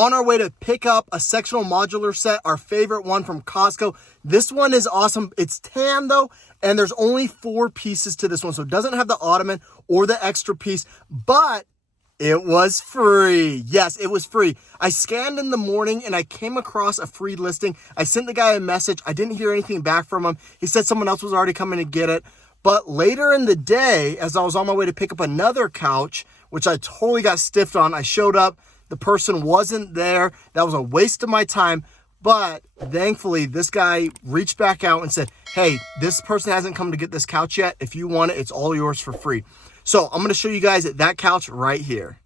on our way to pick up a sectional modular set, our favorite one from Costco. This one is awesome. It's tan though, and there's only 4 pieces to this one. So it doesn't have the ottoman or the extra piece, but it was free. Yes, it was free. I scanned in the morning and I came across a free listing. I sent the guy a message. I didn't hear anything back from him. He said someone else was already coming to get it. But later in the day, as I was on my way to pick up another couch, which I totally got stiffed on, I showed up. The person wasn't there. That was a waste of my time. But thankfully, this guy reached back out and said, hey, this person hasn't come to get this couch yet. If you want it, it's all yours for free. So I'm going to show you guys that couch right here.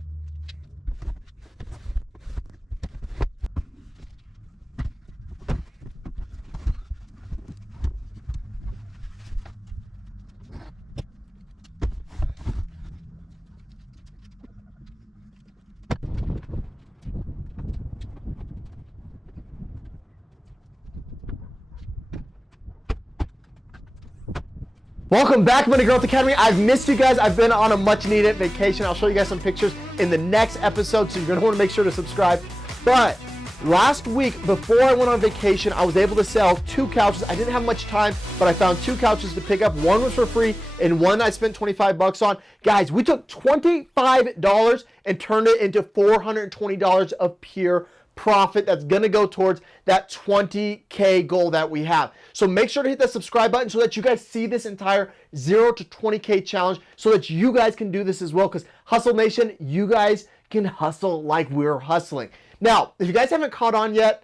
Welcome back, Money Growth Academy. I've missed you guys. I've been on a much needed vacation. I'll show you guys some pictures in the next episode, so you're gonna wanna make sure to subscribe. But last week, before I went on vacation, I was able to sell 2 couches. I didn't have much time, but I found 2 couches to pick up. One was for free, and one I spent 25 bucks on. Guys, we took $25 and turned it into $420 of pure profit that's gonna go towards that 20K goal that we have. So make sure to hit that subscribe button so that you guys see this entire 0 to 20K challenge, so that you guys can do this as well, because Hustle Nation, you guys can hustle like we're hustling. Now, if you guys haven't caught on yet,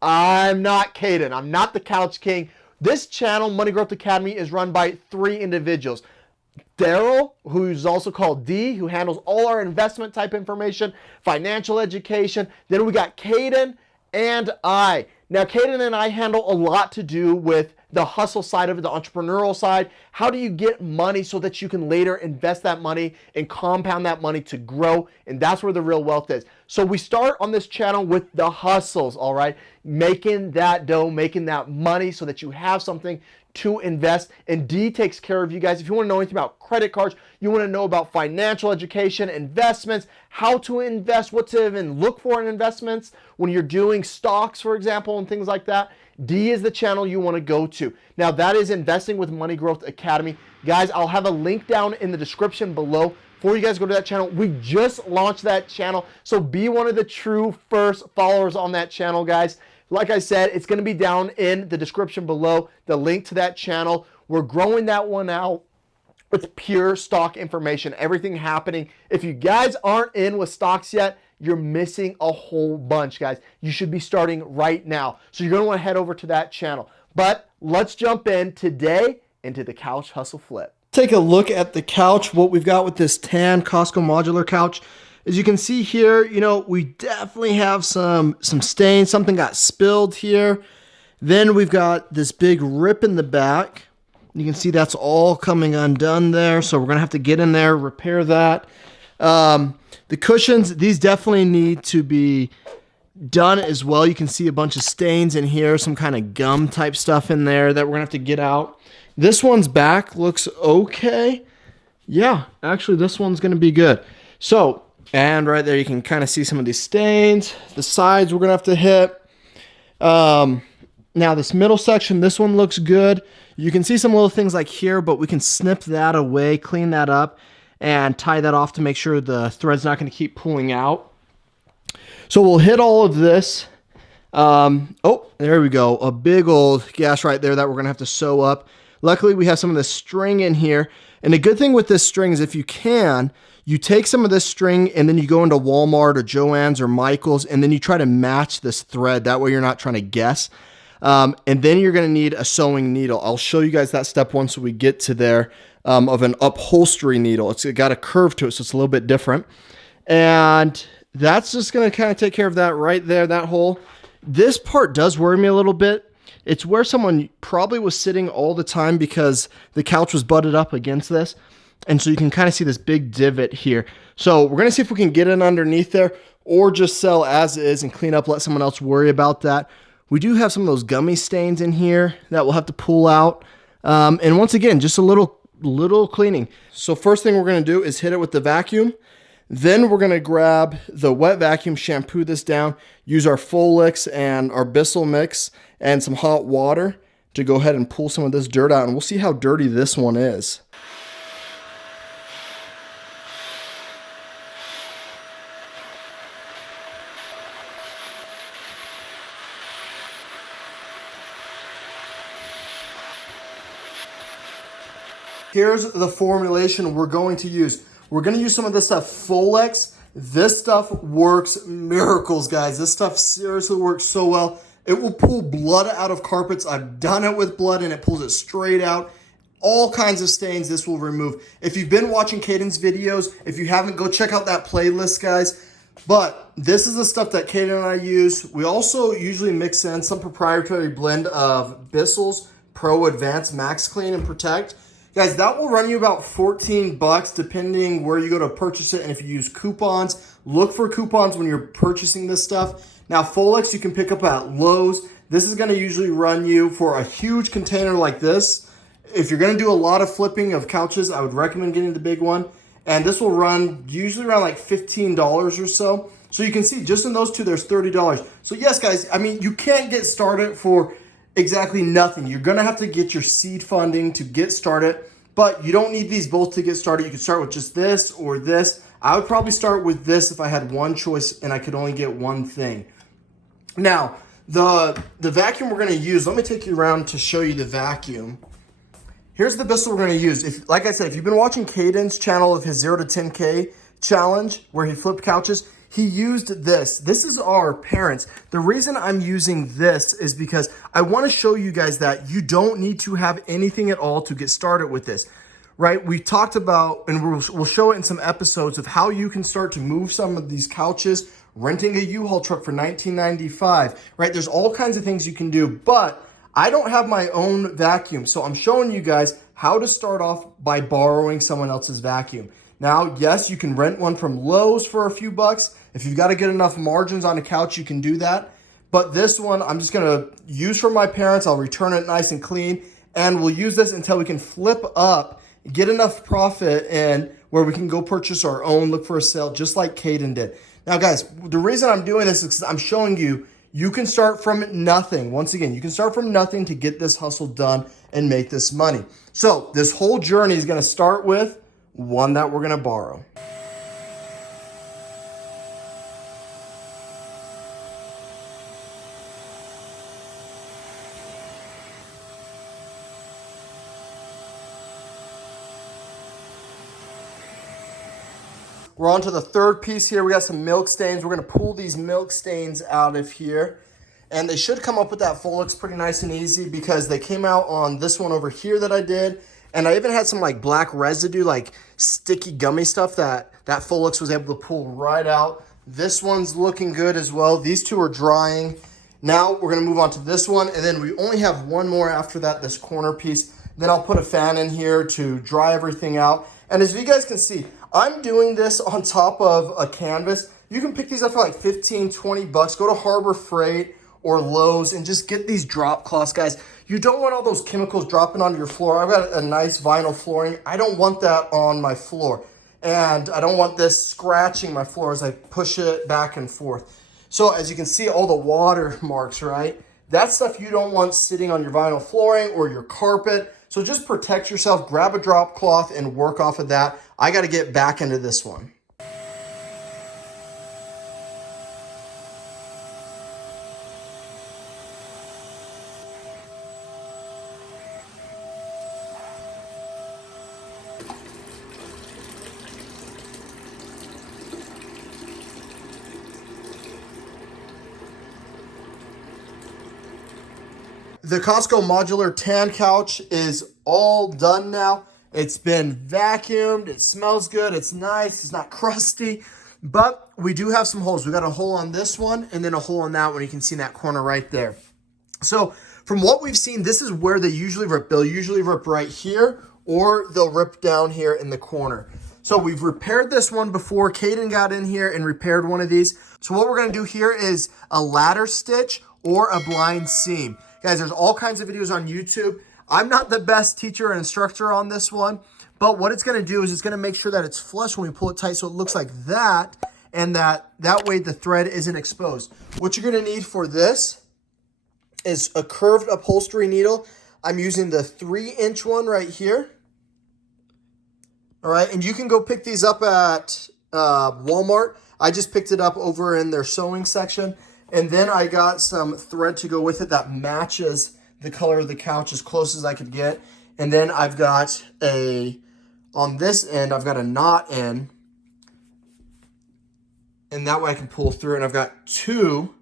I'm not Caden. I'm not the Couch King. This channel, Money Growth Academy, is run by 3 individuals. Daryl, who's also called D, who handles all our investment type information, financial education. Then we got Caden and I. Now, Caden and I handle a lot to do with the hustle side of it, the entrepreneurial side. How do you get money so that you can later invest that money and compound that money to grow? And that's where the real wealth is. So we start on this channel with the hustles, all right? Making that dough, making that money so that you have something to invest. And D takes care of you guys. If you want to know anything about credit cards, you want to know about financial education, investments, how to invest, what to even look for in investments when you're doing stocks, for example, and things like that, D is the channel you want to go to. Now, that is Investing with Money Growth Academy. Guys, I'll have a link down in the description below for you guys to go to that channel. We just launched that channel, so be one of the true first followers on that channel, guys. Like I said, it's going to be down in the description below, the link to that channel. We're growing that one out with pure stock information, everything happening. If you guys aren't in with stocks yet, you're missing a whole bunch, guys. You should be starting right now. So you're going to want to head over to that channel. But let's jump in today into the couch hustle flip. Take a look at the couch, what we've got with this tan Costco modular couch. As you can see here, you know, we definitely have some stains. Something got spilled here. Then we've got this big rip in the back. You can see that's all coming undone there. So we're going to have to get in there, repair that. The cushions, these definitely need to be done as well. You can see a bunch of stains in here, some kind of gum type stuff in there that we're going to have to get out. This one's back looks okay. Yeah, actually this one's going to be good. So, and right there, you can kind of see some of these stains. The sides we're going to have to hit. Now, this middle section, this one looks good. You can see some little things like here, but we can snip that away, clean that up, and tie that off to make sure the thread's not going to keep pulling out. So we'll hit all of this. Oh, there we go. A big old gash right there that we're going to have to sew up. Luckily, we have some of this string in here. And the good thing with this string is if you can, you take some of this string and then you go into Walmart or Joann's or Michael's and then you try to match this thread. That way you're not trying to guess. And then you're going to need a sewing needle. I'll show you guys that step once we get to there, of an upholstery needle. It's got a curve to it, so it's a little bit different. And that's just going to kind of take care of that right there, that hole. This part does worry me a little bit. It's where someone probably was sitting all the time because the couch was butted up against this. And so you can kind of see this big divot here. So we're going to see if we can get in underneath there or just sell as is and clean up, let someone else worry about that. We do have some of those gummy stains in here that we'll have to pull out. And once again, just a little cleaning. So first thing we're going to do is hit it with the vacuum. Then we're gonna grab the wet vacuum, shampoo this down, use our Folex and our Bissell mix and some hot water to go ahead and pull some of this dirt out, and we'll see how dirty this one is. Here's the formulation we're going to use. We're going to use some of this stuff, Folex. This stuff works miracles, guys. This stuff seriously works so well. It will pull blood out of carpets. I've done it with blood and it pulls it straight out. All kinds of stains this will remove. If you've been watching Caden's videos, if you haven't, go check out that playlist, guys. But this is the stuff that Caden and I use. We also usually mix in some proprietary blend of Bissell's Pro Advanced Max Clean and Protect. Guys, that will run you about 14 bucks depending where you go to purchase it. And if you use coupons, look for coupons when you're purchasing this stuff. Now, Folex you can pick up at Lowe's. This is going to usually run you for a huge container like this. If you're going to do a lot of flipping of couches, I would recommend getting the big one. And this will run usually around like $15 or so. So you can see just in those two, there's $30. So yes, guys, I mean, you can't get started for exactly nothing. You're going to have to get your seed funding to get started, but you don't need these both to get started. You can start with just this or this. I would probably start with this if I had one choice and I could only get one thing. Now, the vacuum we're going to use, let me take you around to show you the vacuum. Here's the Bissell we're going to use. If, like I said, if you've been watching Caden's channel of his 0 to 10K challenge where he flipped couches, he used this. This is our parents. The reason I'm using this is because I want to show you guys that you don't need to have anything at all to get started with this, right? We talked about, and we'll show it in some episodes of how you can start to move some of these couches, renting a U-Haul truck for $19.95, right? There's all kinds of things you can do, but I don't have my own vacuum. So I'm showing you guys how to start off by borrowing someone else's vacuum. Now, yes, you can rent one from Lowe's for a few bucks. If you've got to get enough margins on a couch, you can do that. But this one, I'm just going to use from my parents. I'll return it nice and clean. And we'll use this until we can flip up, get enough profit in where we can go purchase our own, look for a sale, just like Caden did. Now, guys, the reason I'm doing this is because I'm showing you, you can start from nothing. Once again, you can start from nothing to get this hustle done and make this money. So this whole journey is going to start with one that we're going to borrow. We're on to the third piece here. We got some milk stains. We're going to pull these milk stains out of here. And they should come up with that Folex pretty nice and easy because they came out on this one over here that I did. And I even had some like black residue, like sticky gummy stuff that Folex was able to pull right out. This one's looking good as well. These two are drying. Now we're going to move on to this one. And then we only have one more after that, this corner piece. Then I'll put a fan in here to dry everything out. And as you guys can see, I'm doing this on top of a canvas. You can pick these up for like 15, 20 bucks. Go to Harbor Freight or Lowe's and just get these drop cloths, guys. You don't want all those chemicals dropping onto your floor. I've got a nice vinyl flooring. I don't want that on my floor. And I don't want this scratching my floor as I push it back and forth. So as you can see, all the water marks, right? That's stuff you don't want sitting on your vinyl flooring or your carpet. So just protect yourself, grab a drop cloth and work off of that. I got to get back into this one. The Costco modular tan couch is all done now. It's been vacuumed. It smells good. It's nice. It's not crusty. But we do have some holes. We got a hole on this one and then a hole on that one. You can see in that corner right there. So from what we've seen, this is where they usually rip. They'll usually rip right here or they'll rip down here in the corner. So we've repaired this one before. Caden got in here and repaired one of these. So what we're going to do here is a ladder stitch or a blind seam. Guys, there's all kinds of videos on YouTube. I'm not the best teacher and instructor on this one, But what it's going to do is it's going to make sure that it's flush when we pull it tight so it looks like that, and that way the thread isn't exposed. What you're going to need for this is a curved upholstery needle. I'm using the 3-inch one right here. All right, and you can go pick these up at Walmart. I just picked it up over in their sewing section. And then I got some thread to go with it that matches the color of the couch as close as I could get. And then I've got on this end, I've got a knot in. And that way I can pull through. And I've got two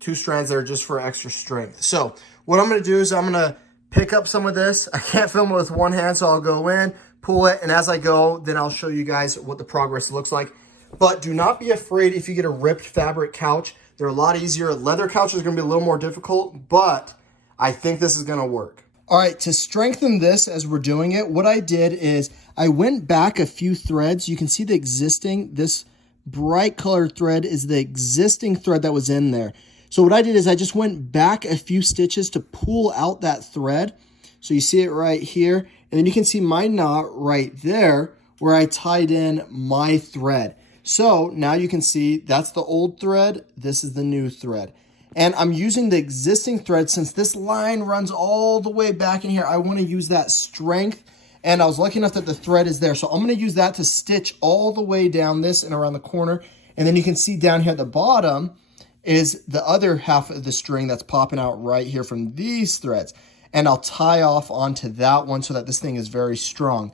strands there just for extra strength. So what I'm going to do is I'm going to pick up some of this. I can't film it with one hand, so I'll go in, pull it, and as I go, then I'll show you guys what the progress looks like. But do not be afraid if you get a ripped fabric couch. They're a lot easier. Leather couches are going to be a little more difficult, but I think this is going to work. All right, to strengthen this as we're doing it, what I did is I went back a few threads. You can see this bright colored thread is the existing thread that was in there. So what I did is I just went back a few stitches to pull out that thread. So you see it right here. And then you can see my knot right there where I tied in my thread. So now you can see that's the old thread. This is the new thread. And I'm using the existing thread since this line runs all the way back in here. I want to use that strength. And I was lucky enough that the thread is there. So I'm going to use that to stitch all the way down this and around the corner. And then you can see down here at the bottom is the other half of the string that's popping out right here from these threads. And I'll tie off onto that one so that this thing is very strong.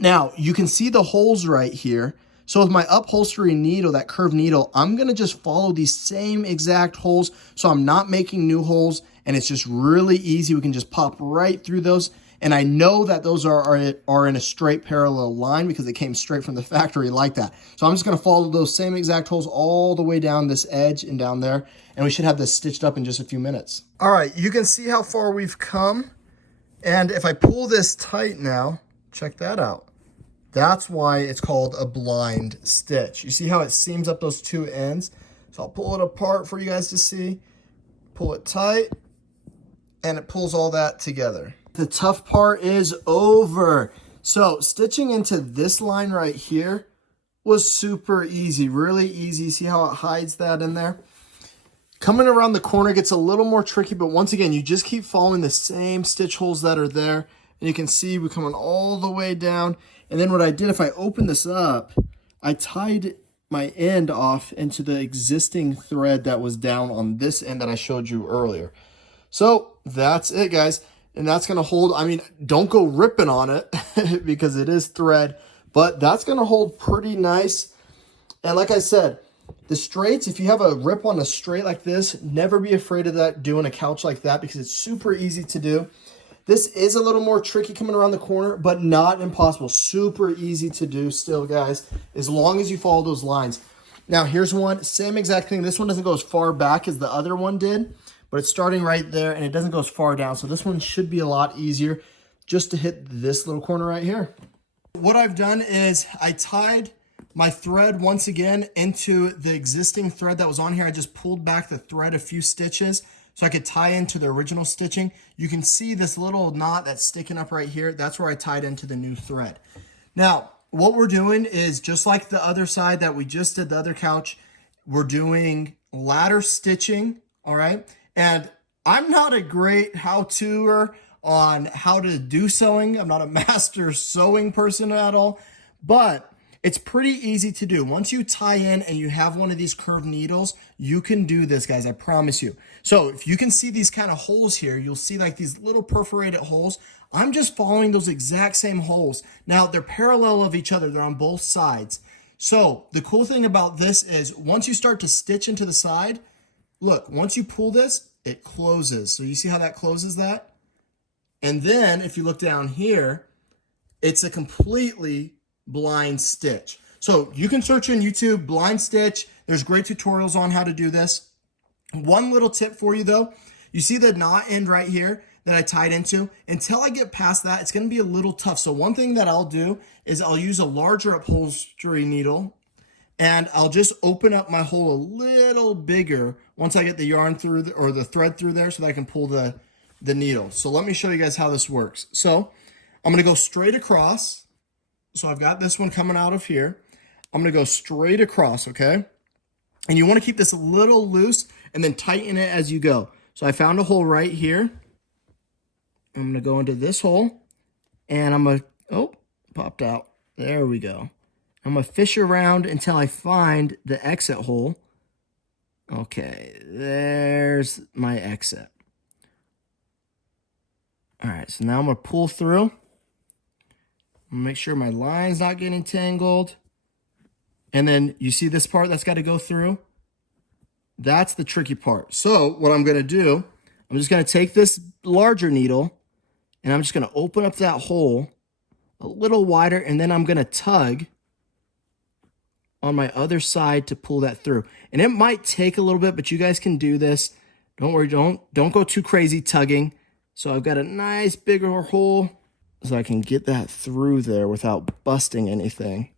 Now, you can see the holes right here. So with my upholstery needle, that curved needle, I'm going to just follow these same exact holes. So I'm not making new holes, and it's just really easy. We can just pop right through those. And I know that those are in a straight parallel line because they came straight from the factory like that. So I'm just going to follow those same exact holes all the way down this edge and down there. And we should have this stitched up in just a few minutes. All right, you can see how far we've come. And if I pull this tight now, check that out. That's why it's called a blind stitch. You see how it seams up those two ends? So I'll pull it apart for you guys to see. Pull it tight, and it pulls all that together. The tough part is over. So stitching into this line right here was super easy, really easy. See how it hides that in there? Coming around the corner gets a little more tricky, but once again, you just keep following the same stitch holes that are there. And you can see we're coming all the way down. And then what I did, if I open this up, I tied my end off into the existing thread that was down on this end that I showed you earlier. So that's it, guys. And that's going to hold, I mean, don't go ripping on it because it is thread, but that's going to hold pretty nice. And like I said, the straights, if you have a rip on a straight like this, never be afraid of that doing a couch like that because it's super easy to do. This is a little more tricky coming around the corner, but not impossible. Super easy to do still, guys, as long as you follow those lines. Now, here's one, same exact thing. This one doesn't go as far back as the other one did, but it's starting right there, and it doesn't go as far down. So this one should be a lot easier just to hit this little corner right here. What I've done is I tied my thread once again into the existing thread that was on here. I just pulled back the thread a few stitches so I could tie into the original stitching. You can see this little knot that's sticking up right here. That's where I tied into the new thread. Now, what we're doing is just like the other side that we just did, the other couch, we're doing ladder stitching, all right? And I'm not a great how-toer on how to do sewing. I'm not a master sewing person at all, but it's pretty easy to do. Once you tie in and you have one of these curved needles, you can do this, guys, I promise you. So if you can see these kind of holes here, you'll see like these little perforated holes. I'm just following those exact same holes. Now, they're parallel of each other. They're on both sides. So the cool thing about this is once you start to stitch into the side, look, once you pull this, it closes. So you see how that closes that? And then if you look down here, it's a completely blind stitch. So you can search in YouTube, blind stitch. There's great tutorials on how to do this. One little tip for you though, you see the knot end right here that I tied into? Until I get past that, it's gonna be a little tough. So one thing that I'll do is I'll use a larger upholstery needle and I'll just open up my hole a little bigger once I get the yarn through or the thread through there so that I can pull the needle. So let me show you guys how this works. So I'm going to go straight across. So I've got this one coming out of here. I'm going to go straight across, okay? And you want to keep this a little loose and then tighten it as you go. So I found a hole right here. I'm going to go into this hole and I'm going to, oh, popped out. There we go. I'm going to fish around until I find the exit hole. Okay, there's my exit. All right, so now I'm going to pull through. I'm going to make sure my line's not getting tangled. And then you see this part that's got to go through? That's the tricky part. So what I'm going to do, I'm just going to take this larger needle and I'm just going to open up that hole a little wider, and then I'm going to tug on my other side to pull that through. And it might take a little bit, but you guys can do this. Don't worry, don't go too crazy tugging. So I've got a nice bigger hole so I can get that through there without busting anything.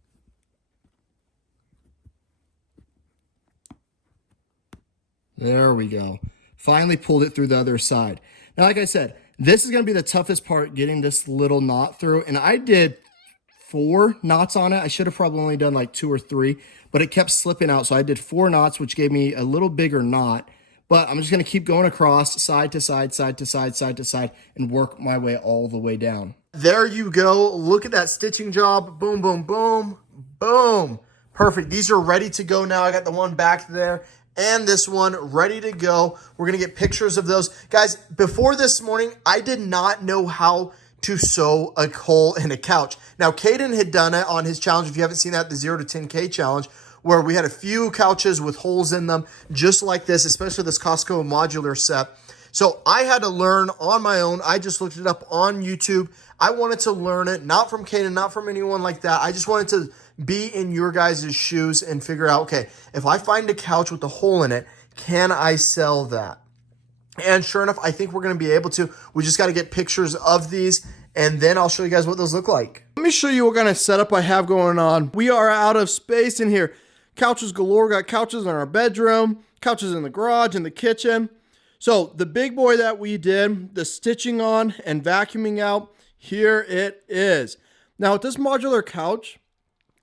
There we go. Finally pulled it through the other side. Now, like I said, this is going to be the toughest part, getting this little knot through. And I did 4 knots on it. I should have probably only done like 2 or 3, but it kept slipping out. So I did 4 knots, which gave me a little bigger knot. But I'm just going to keep going across side to side, side to side, side to side, and work my way all the way down. There you go. Look at that stitching job. Boom, boom, boom, boom. Perfect. These are ready to go now. I got the one back there and this one ready to go. We're going to get pictures of those. Guys, before this morning, I did not know how to sew a hole in a couch. Now, Caden had done it on his challenge. If you haven't seen that, the 0 to 10K challenge, where we had a few couches with holes in them, just like this, especially this Costco modular set. So I had to learn on my own. I just looked it up on YouTube. I wanted to learn it, not from Caden, not from anyone like that. I just wanted to be in your guys' shoes and figure out, okay, if I find a couch with a hole in it, can I sell that? And sure enough, I think we're going to be able to. We just got to get pictures of these, and then I'll show you guys what those look like. Let me show you what kind of setup I have going on. We are out of space in here. Couches galore. We got couches in our bedroom, couches in the garage, in the kitchen. So the big boy that we did, the stitching on and vacuuming out, here it is. Now with this modular couch,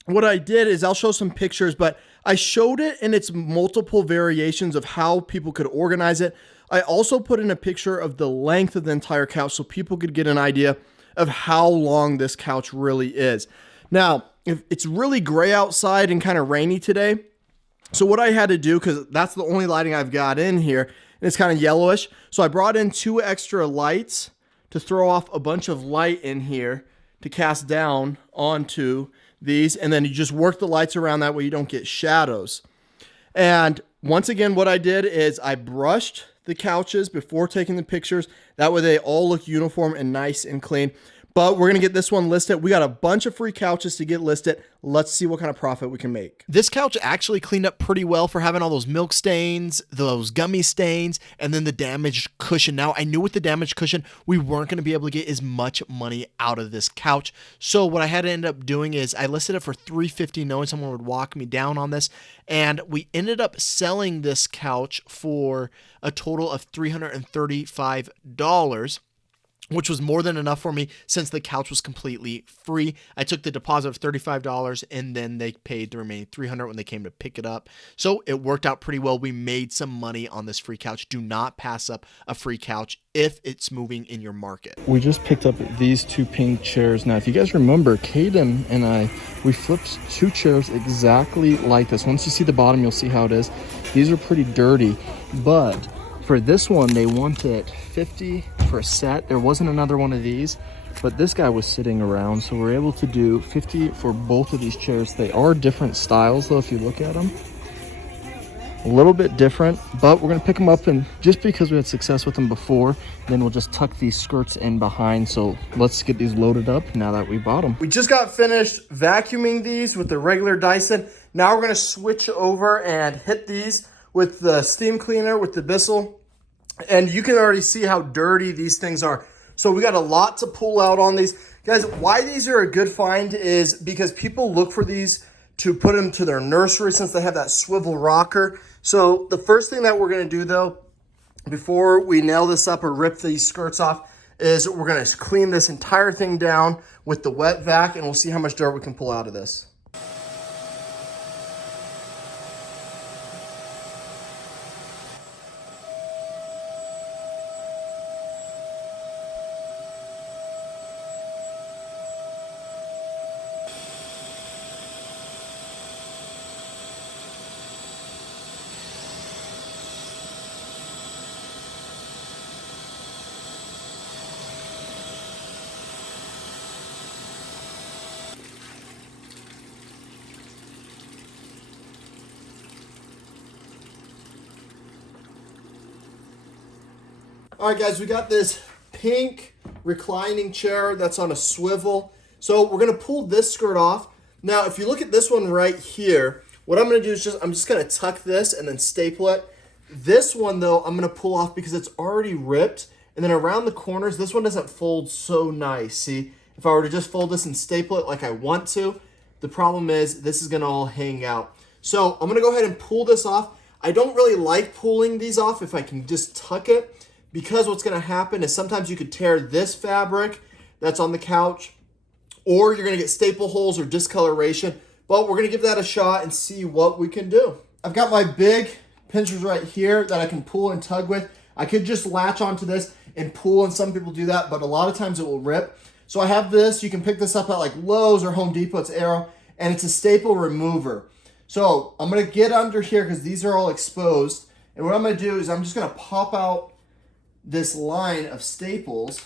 what I did is, I'll show some pictures, but I showed it in its multiple variations of how people could organize it. I also put in a picture of the length of the entire couch so people could get an idea of how long this couch really is. Now, if it's really gray outside and kind of rainy today, so what I had to do, because that's the only lighting I've got in here, and it's kind of yellowish, so I brought in 2 extra lights to throw off a bunch of light in here to cast down onto these, and then you just work the lights around, that way you don't get shadows. And once again, what I did is I brushed the couches before taking the pictures, that way they all look uniform and nice and clean. But we're going to get this one listed. We got a bunch of free couches to get listed. Let's see what kind of profit we can make. This couch actually cleaned up pretty well for having all those milk stains, those gummy stains, and then the damaged cushion. Now, I knew with the damaged cushion, we weren't going to be able to get as much money out of this couch. So what I had to end up doing is I listed it for $350, knowing someone would walk me down on this. And we ended up selling this couch for a total of $335. Which was more than enough for me since the couch was completely free. I took the deposit of $35 and then they paid the remaining $300 when they came to pick it up. So it worked out pretty well. We made some money on this free couch. Do not pass up a free couch if it's moving in your market. We just picked up these 2 pink chairs. Now, if you guys remember, Caden and I, we flipped 2 chairs exactly like this. Once you see the bottom, you'll see how it is. These are pretty dirty, but for this one, they wanted $50 for a set. There wasn't another one of these, but this guy was sitting around, so we're able to do $50 for both of these chairs. They are different styles, though, if you look at them. A little bit different, but we're going to pick them up, and just because we had success with them before, then we'll just tuck these skirts in behind. So let's get these loaded up now that we bought them. We just got finished vacuuming these with the regular Dyson. Now we're going to switch over and hit these with the steam cleaner, with the Bissell. And you can already see how dirty these things are. So we got a lot to pull out on these. Guys, why these are a good find is because people look for these to put them to their nursery since they have that swivel rocker. So the first thing that we're gonna do though, before we nail this up or rip these skirts off, is we're gonna clean this entire thing down with the wet vac, and we'll see how much dirt we can pull out of this. All right, guys, we got this pink reclining chair that's on a swivel. So we're gonna pull this skirt off. Now, if you look at this one right here, what I'm gonna do is I'm just gonna tuck this and then staple it. This one though, I'm gonna pull off because it's already ripped. And then around the corners, this one doesn't fold so nice. See, if I were to just fold this and staple it like I want to, the problem is this is gonna all hang out. So I'm gonna go ahead and pull this off. I don't really like pulling these off if I can just tuck it, because what's gonna happen is sometimes you could tear this fabric that's on the couch, or you're gonna get staple holes or discoloration, but we're gonna give that a shot and see what we can do. I've got my big pincers right here that I can pull and tug with. I could just latch onto this and pull, and some people do that, but a lot of times it will rip. So I have this, you can pick this up at like Lowe's or Home Depot, it's Arrow, and it's a staple remover. So I'm gonna get under here because these are all exposed, and what I'm gonna do is I'm just gonna pop out this line of staples.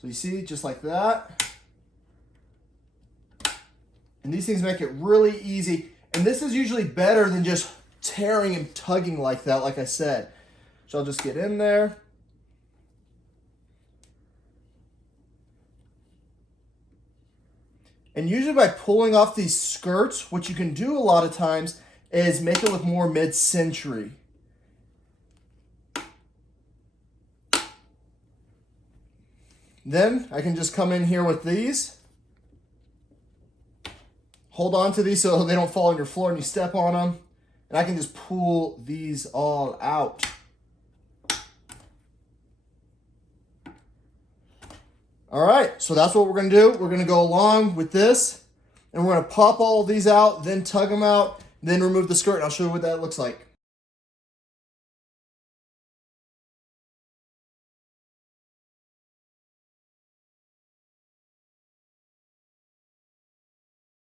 So you see, just like that. And these things make it really easy. And this is usually better than just tearing and tugging like that, like I said. So I'll just get in there. And usually by pulling off these skirts, what you can do a lot of times is make it look more mid-century. Then I can just come in here with these, hold on to these so they don't fall on your floor and you step on them, and I can just pull these all out. All right, so that's what we're gonna do. We're gonna go along with this, and we're gonna pop all of these out, then tug them out, then remove the skirt, and I'll show you what that looks like.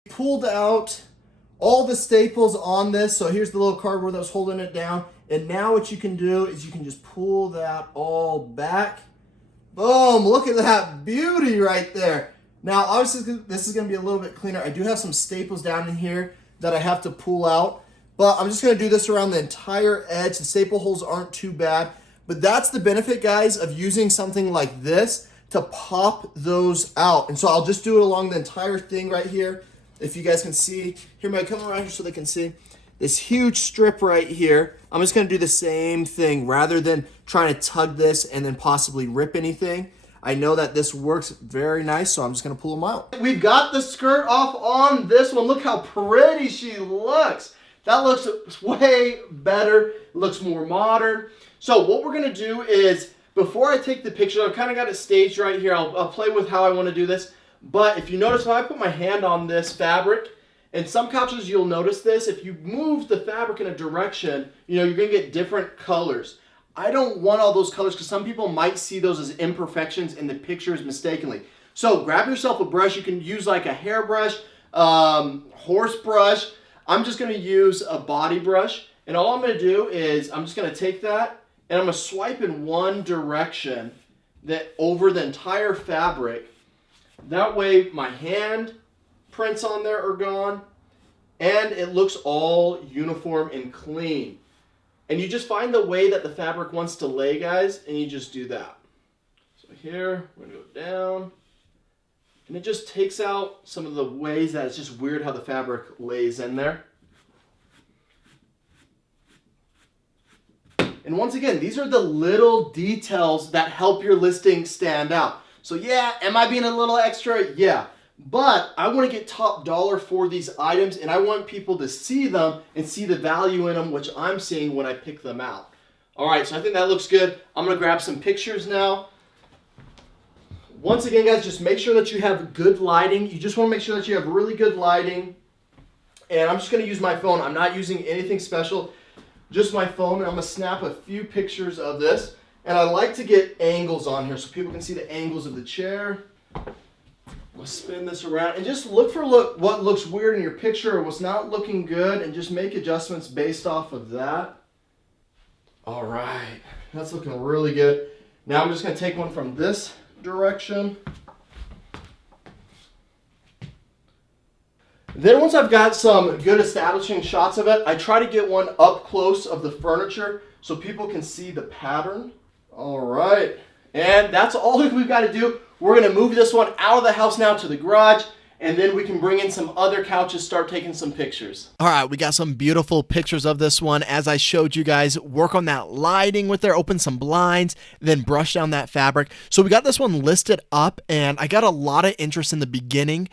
Pulled out all the staples on this. So here's the little cardboard that was holding it down. And now what you can do is you can just pull that all back. Boom, look at that beauty right there. Now, obviously this is gonna be a little bit cleaner. I do have some staples down in here that I have to pull out, but I'm just gonna do this around the entire edge. The staple holes aren't too bad, but that's the benefit, guys, of using something like this to pop those out. And so I'll just do it along the entire thing right here. If you guys can see, here, might come around here so they can see this huge strip right here. I'm just gonna do the same thing rather than trying to tug this and then possibly rip anything. I know that this works very nice, so I'm just gonna pull them out. We've got the skirt off on this one. Look how pretty she looks. That looks way better, it looks more modern. So what we're gonna do is, before I take the picture, I've kind of got it staged right here. I'll play with how I wanna do this. But if you notice, if I put my hand on this fabric, and some couches you'll notice this, if you move the fabric in a direction, you're gonna get different colors. I don't want all those colors because some people might see those as imperfections in the pictures mistakenly. So grab yourself a brush. You can use like a hairbrush, horse brush. I'm just gonna use a body brush, and all I'm gonna do is I'm just gonna take that and I'm gonna swipe in one direction over the entire fabric. That way my hand prints on there are gone and it looks all uniform and clean. And you just find the way that the fabric wants to lay, guys, and you just do that. So here, we're gonna go down, and it just takes out some of the ways that it's just weird how the fabric lays in there. And once again, these are the little details that help your listing stand out. So yeah, am I being a little extra? Yeah. But I want to get top dollar for these items, and I want people to see them and see the value in them, which I'm seeing when I pick them out. All right, so I think that looks good. I'm going to grab some pictures now. once again, guys, just make sure that you have good lighting. You just want to make sure that you have really good lighting. And I'm just going to use my phone. I'm not using anything special, just my phone. And I'm going to snap a few pictures of this. And I like to get angles on here so people can see the angles of the chair. We'll spin this around and just look for what looks weird in your picture or what's not looking good, and just make adjustments based off of that. All right, that's looking really good. Now I'm just going to take one from this direction. Then once I've got some good establishing shots of it, I try to get one up close of the furniture so people can see the pattern. All right, and that's all we've got to do. We're going to move this one out of the house now to the garage, and then we can bring in some other couches, start taking some pictures. All right, we got some beautiful pictures of this one. As I showed you guys, work on that lighting with there, open some blinds, then brush down that fabric. So we got this one listed up, and I got a lot of interest in the beginning.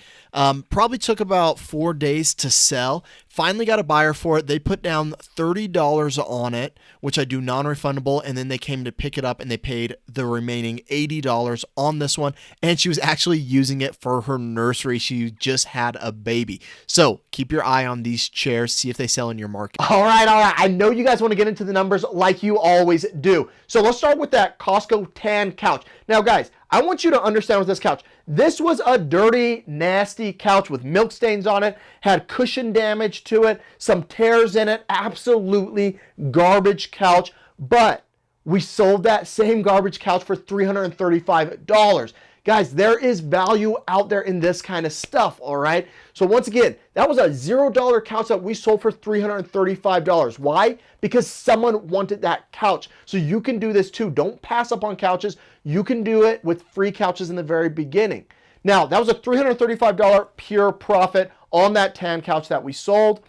Probably took about 4 days to sell. Finally got a buyer for it. They put down $30 on it, which I do non-refundable, and then they came to pick it up and they paid the remaining $80 on this one. And she was actually using it for her nursery. She just had a baby. So keep your eye on these chairs, see if they sell in your market. All right. I know you guys want to get into the numbers like you always do. So let's start with that Costco Tan Couch. Now, guys, I want you to understand with this couch, this was a dirty, nasty couch with milk stains on it, had cushion damage to it, some tears in it, absolutely garbage couch, but we sold that same garbage couch for $335. Guys, there is value out there in this kind of stuff, all right? So once again, that was a $0 couch that we sold for $335. Why? Because someone wanted that couch. So you can do this too. Don't pass up on couches. You can do it with free couches in the very beginning. Now, that was a $335 pure profit on that tan couch that we sold.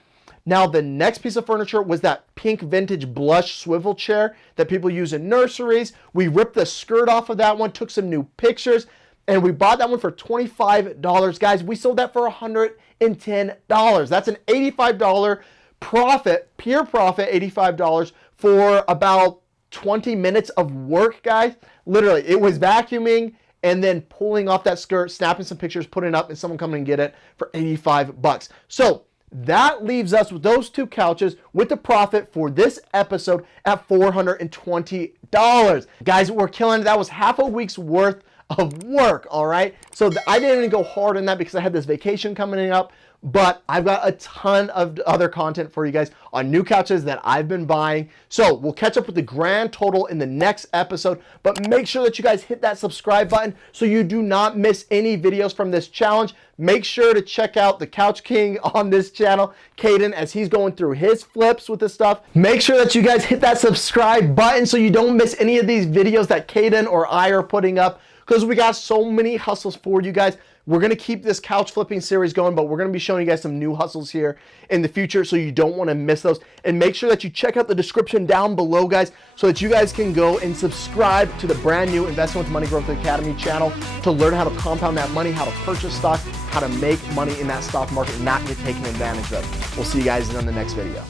Now, the next piece of furniture was that pink vintage blush swivel chair that people use in nurseries. We ripped the skirt off of that one, took some new pictures, and we bought that one for $25. Guys, we sold that for $110. That's an $85 profit, pure profit, $85 for about 20 minutes of work, guys. Literally, it was vacuuming and then pulling off that skirt, snapping some pictures, putting it up, and someone coming and get it for 85 bucks. So that leaves us with those two couches with the profit for this episode at $420. Guys, we're killing it. That was half a week's worth of work, all right? So I didn't even go hard on that because I had this vacation coming up, but I've got a ton of other content for you guys on new couches that I've been buying. So we'll catch up with the grand total in the next episode, but make sure that you guys hit that subscribe button so you do not miss any videos from this challenge. Make sure to check out the Couch King on this channel, Caden, as he's going through his flips with this stuff. Make sure that you guys hit that subscribe button so you don't miss any of these videos that Caden or I are putting up, because we got so many hustles for you guys. We're going to keep this couch flipping series going, but we're going to be showing you guys some new hustles here in the future, so you don't want to miss those. And make sure that you check out the description down below, guys, so that you guys can go and subscribe to the brand new Investing with Money Growth Academy channel to learn how to compound that money, how to purchase stock, how to make money in that stock market and not get taken advantage of. We'll see you guys in the next video.